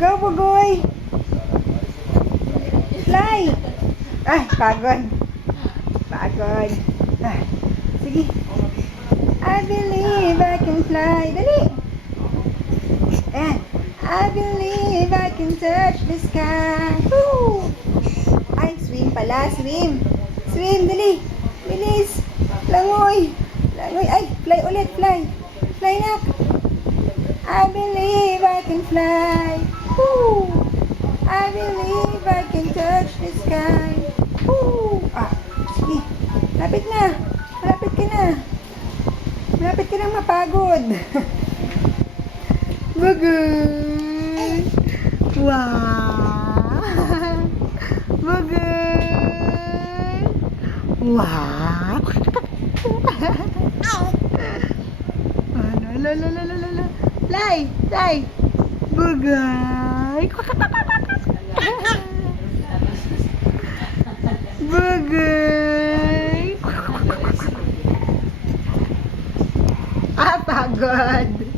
Go, Bugoy! Fly! Ay, pagod. Pagod. Ay, sige. I believe I can fly. Dali! Ayan. I believe I can touch the sky. Woo! Ay, swim pala, swim. Swim, dali. Bilis. Langoy. Langoy. Ay, fly ulit, fly. Fly na. I believe I can fly. Woo! I believe I can touch the sky. Woo! Ah, sige. Lapit na. Malapit ka na. Malapit ka na mapagod. Bugoy! Wow! Bugoy! Wow! La la la la la la. Fly! Fly! Bugoy! Bugoy! Ah, pagod!